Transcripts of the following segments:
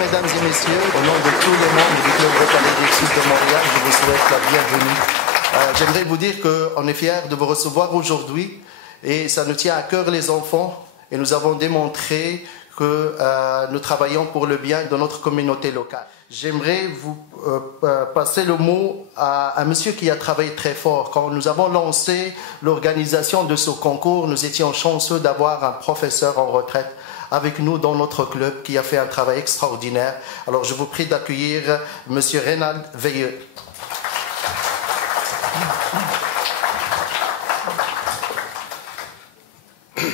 mesdames et messieurs, au nom de tous les membres du Club Rotary Sud de Montréal, je vous souhaite la bienvenue. J'aimerais vous dire qu'on est fiers de vous recevoir aujourd'hui et ça nous tient à cœur les enfants et nous avons démontré que nous travaillons pour le bien de notre communauté locale. J'aimerais vous passer le mot à un monsieur qui a travaillé très fort. Quand nous avons lancé l'organisation de ce concours, nous étions chanceux d'avoir un professeur en retraite avec nous dans notre club qui a fait un travail extraordinaire. Alors je vous prie d'accueillir monsieur Reynald Veilleux. Je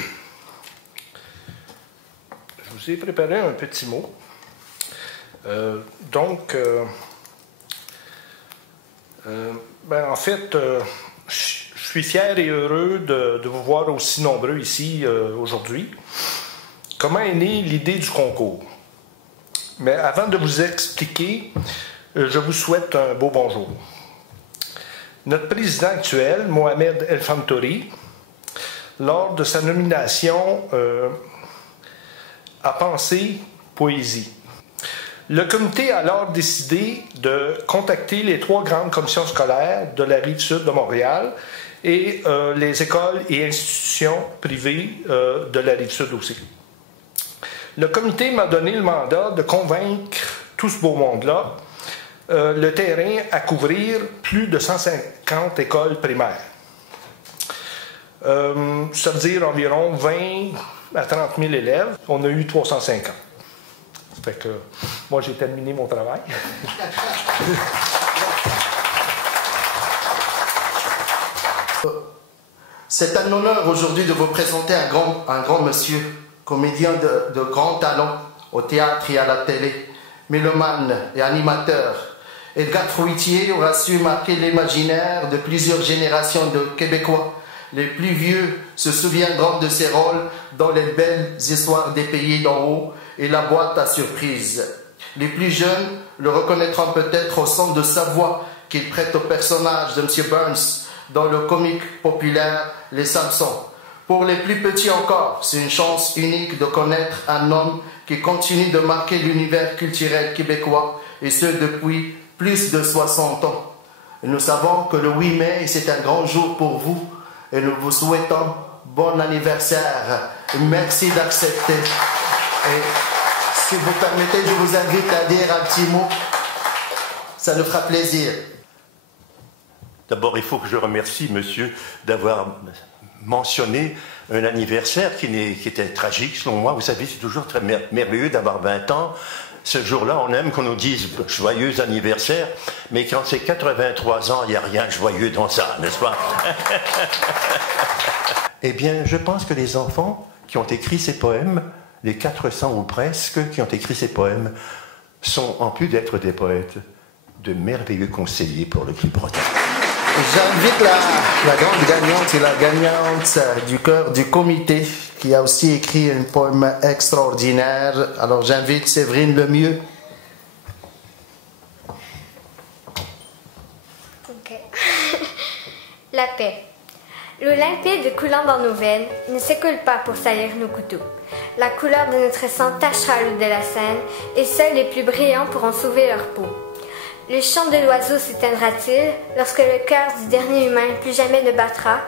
vous ai préparé un petit mot. En fait, je suis fier et heureux de vous voir aussi nombreux ici aujourd'hui. Comment est née l'idée du concours? Mais avant de vous expliquer, je vous souhaite un beau bonjour. Notre président actuel, Mohamed El Famtouri, lors de sa nomination, a pensé poésie. Le comité a alors décidé de contacter les 3 grandes commissions scolaires de la Rive-Sud de Montréal et les écoles et institutions privées de la Rive-Sud aussi. Le comité m'a donné le mandat de convaincre tout ce beau monde-là le terrain à couvrir plus de 150 écoles primaires. Ça veut dire environ 20 à 30 000 élèves. On a eu 350. Fait que moi, j'ai terminé mon travail. C'est un honneur aujourd'hui de vous présenter un grand monsieur, comédien de grand talent au théâtre et à la télé, mélomane et animateur. Edgar Fruitier aura su marquer l'imaginaire de plusieurs générations de Québécois. Les plus vieux se souviendront de ses rôles dans les belles histoires des pays d'en haut et la boîte à surprises. Les plus jeunes le reconnaîtront peut-être au son de sa voix qu'il prête au personnage de M. Burns dans le comique populaire Les Simpsons. Pour les plus petits encore, c'est une chance unique de connaître un homme qui continue de marquer l'univers culturel québécois, et ce depuis plus de 60 ans. Et nous savons que le 8 mai, c'est un grand jour pour vous, et nous vous souhaitons bon anniversaire. Merci d'accepter. Et si vous permettez, je vous invite à dire un petit mot. Ça nous fera plaisir. D'abord, il faut que je remercie monsieur d'avoir mentionné un anniversaire qui était tragique, selon moi. Vous savez, c'est toujours très merveilleux d'avoir 20 ans. Ce jour-là, on aime qu'on nous dise joyeux anniversaire, mais quand c'est 83 ans, il n'y a rien de joyeux dans ça, n'est-ce pas? Eh bien, je pense que les enfants qui ont écrit ces poèmes, les 400 ou presque qui ont écrit ces poèmes, sont, en plus d'être des poètes, de merveilleux conseillers pour le Club Rotary. J'invite la grande gagnante et la gagnante du cœur du comité qui a aussi écrit un poème extraordinaire. Alors j'invite Séverine Lemieux. Ok. La paix. L'eau limpide coulant dans nos veines ne s'écoule pas pour salir nos couteaux. La couleur de notre sang tachera l'eau de la Seine et seuls les plus brillants pourront sauver leur peau. Le chant de l'oiseau s'éteindra-t-il lorsque le cœur du dernier humain plus jamais ne battra?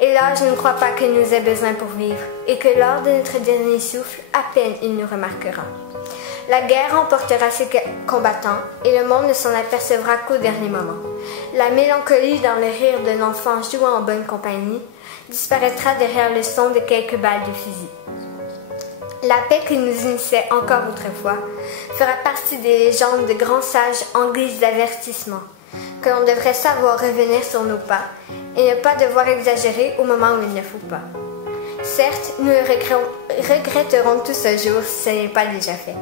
Et là, je ne crois pas qu'il nous ait besoin pour vivre, et que lors de notre dernier souffle, à peine il nous remarquera. La guerre emportera ses combattants, et le monde ne s'en apercevra qu'au dernier moment. La mélancolie dans le rire d'un enfant jouant en bonne compagnie disparaîtra derrière le son de quelques balles de fusil. La paix qui nous initiait encore autrefois fera partie des légendes de grands sages en guise d'avertissement, que l'on devrait savoir revenir sur nos pas et ne pas devoir exagérer au moment où il ne faut pas. Certes, nous regretterons tout ce jour si ce n'est pas déjà fait,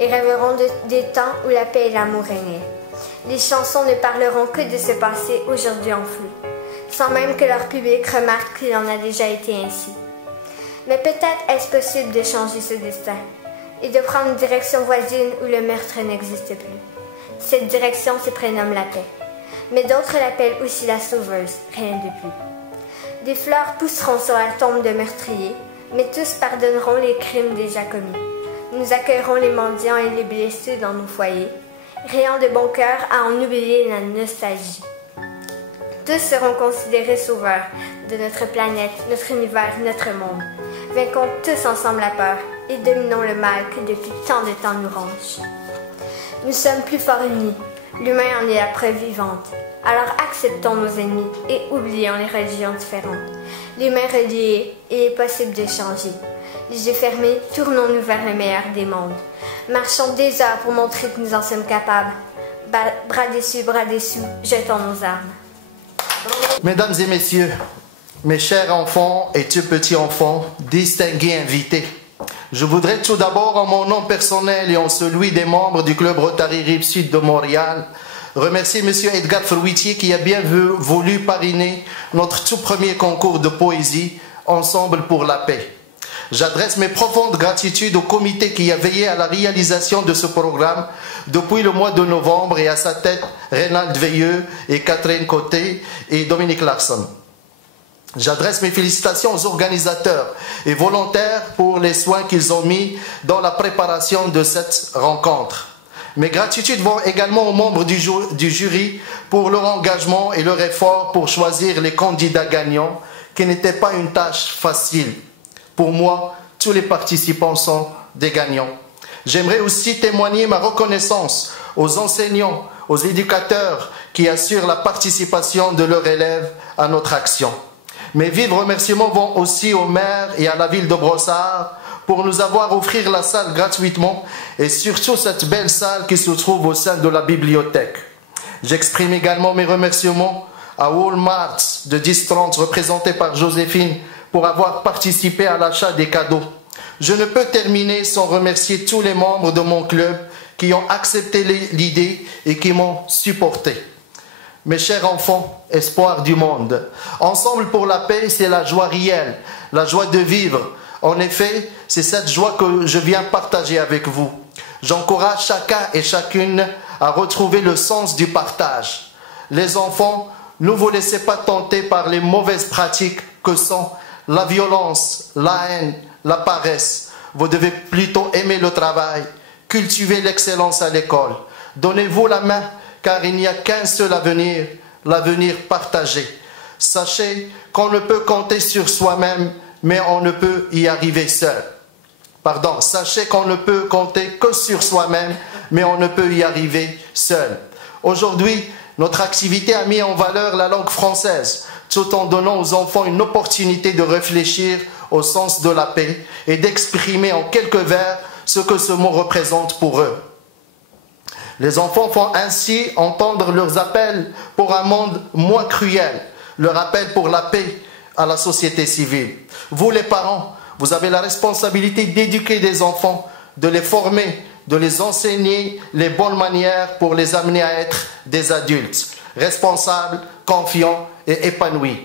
et rêverons des temps où la paix et l'amour régnaient. Les chansons ne parleront que de ce passé aujourd'hui enfoui, sans même que leur public remarque qu'il en a déjà été ainsi. Mais peut-être est-ce possible de changer ce destin et de prendre une direction voisine où le meurtre n'existe plus. Cette direction se prénomme la paix. Mais d'autres l'appellent aussi la sauveuse, rien de plus. Des fleurs pousseront sur la tombe de meurtriers, mais tous pardonneront les crimes déjà commis. Nous accueillerons les mendiants et les blessés dans nos foyers, riant de bon cœur à en oublier la nostalgie. Tous seront considérés sauveurs de notre planète, notre univers, notre monde. Vainquons tous ensemble la peur et dominons le mal que depuis tant de temps nous ronge. Nous sommes plus forts unis, l'humain en est la preuve vivante. Alors acceptons nos ennemis et oublions les religions différentes. Les mains reliées, il est possible de changer. Les yeux fermés, tournons-nous vers le meilleur des mondes. Marchons des heures pour montrer que nous en sommes capables. Bras dessus, jetons nos armes. Mesdames et messieurs, mes chers enfants et tout petits enfants, distingués invités, je voudrais tout d'abord, en mon nom personnel et en celui des membres du club Rotary Rive-Sud de Montréal, remercier M. Edgar Fruitier qui a bien voulu parrainer notre tout premier concours de poésie Ensemble pour la paix. J'adresse mes profondes gratitudes au comité qui a veillé à la réalisation de ce programme depuis le mois de novembre et à sa tête Reynald Veilleux et Catherine Côté et Dominique Larson. J'adresse mes félicitations aux organisateurs et volontaires pour les soins qu'ils ont mis dans la préparation de cette rencontre. Mes gratitudes vont également aux membres du jury pour leur engagement et leur effort pour choisir les candidats gagnants, qui n'était pas une tâche facile. Pour moi, tous les participants sont des gagnants. J'aimerais aussi témoigner ma reconnaissance aux enseignants, aux éducateurs qui assurent la participation de leurs élèves à notre action. Mes vifs remerciements vont aussi au maire et à la ville de Brossard pour nous avoir offert la salle gratuitement et surtout cette belle salle qui se trouve au sein de la bibliothèque. J'exprime également mes remerciements à Walmart de 1030 représenté par Joséphine pour avoir participé à l'achat des cadeaux. Je ne peux terminer sans remercier tous les membres de mon club qui ont accepté l'idée et qui m'ont supporté. Mes chers enfants, espoirs du monde, Ensemble pour la paix, c'est la joie réelle, la joie de vivre. En effet, c'est cette joie que je viens partager avec vous. J'encourage chacun et chacune à retrouver le sens du partage. Les enfants, ne vous laissez pas tenter par les mauvaises pratiques que sont la violence, la haine, la paresse. Vous devez plutôt aimer le travail, cultiver l'excellence à l'école. Donnez-vous la main, car il n'y a qu'un seul avenir, l'avenir partagé. Sachez qu'on ne peut compter sur soi-même, mais on ne peut y arriver seul. Sachez qu'on ne peut compter que sur soi-même, mais on ne peut y arriver seul. Aujourd'hui, notre activité a mis en valeur la langue française, tout en donnant aux enfants une opportunité de réfléchir au sens de la paix et d'exprimer en quelques vers ce que ce mot représente pour eux. Les enfants font ainsi entendre leurs appels pour un monde moins cruel, leur appel pour la paix à la société civile. Vous les parents, vous avez la responsabilité d'éduquer des enfants, de les former, de les enseigner les bonnes manières pour les amener à être des adultes, responsables, confiants et épanouis.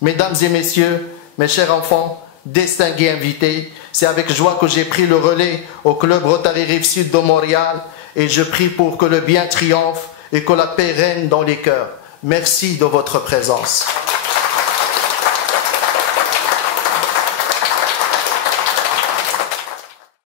Mesdames et messieurs, mes chers enfants, distingués invités, c'est avec joie que j'ai pris le relais au club Rotary Rive-Sud de Montréal et je prie pour que le bien triomphe et que la paix règne dans les cœurs. Merci de votre présence.